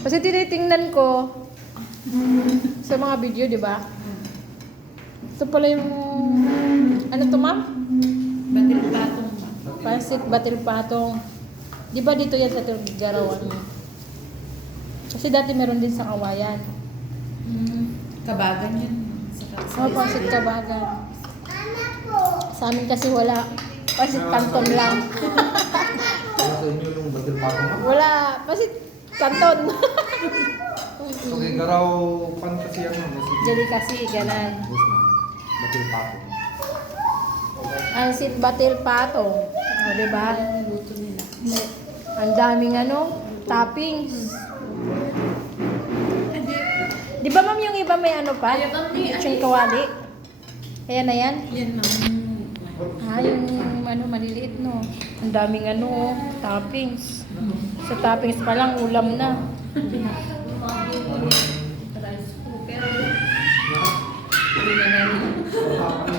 Kasi tinitingnan ko sa mga video, di ba? Ito pala yung, ano to ma'am? Batil patong. Pansik batil patong. Di ba dito yan sa Garawan? Kasi dati meron din sa Kawayan. Kabagan yan. Oh, pansit kabagan. Sa amin kasi wala. Pansit kanton lang. Wala sa inyo yung batil patong na? Wala. Pansit kanton. So kay Garaw pan kasi yan ma'am. Jadi kasi, ganan. Yes ma'am. Batil patong. Pansit batil patong. O, diba? Luto nila. Ang daming toppings. Di ba ma'am yung iba may ano pa? Yung kawali? Ayan na yan? Yan lang. Yung maliliit no. Ang daming toppings. Sa toppings pa lang, ulam na. Rice cooker. Hindi na namin.